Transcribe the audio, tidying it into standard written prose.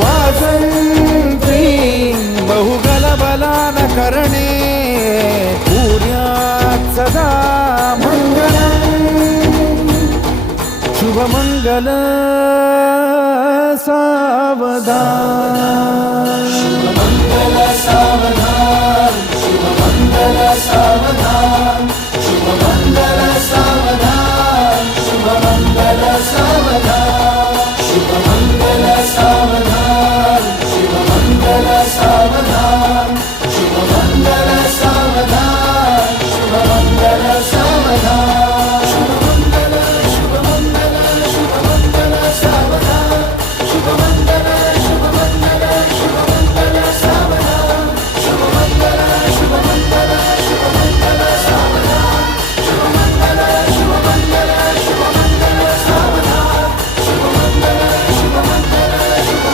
वाजंत्री बहुगलबलान करणे सूर्यात सदा मंगलम् शुभमंगल सावधान मंगल सावधान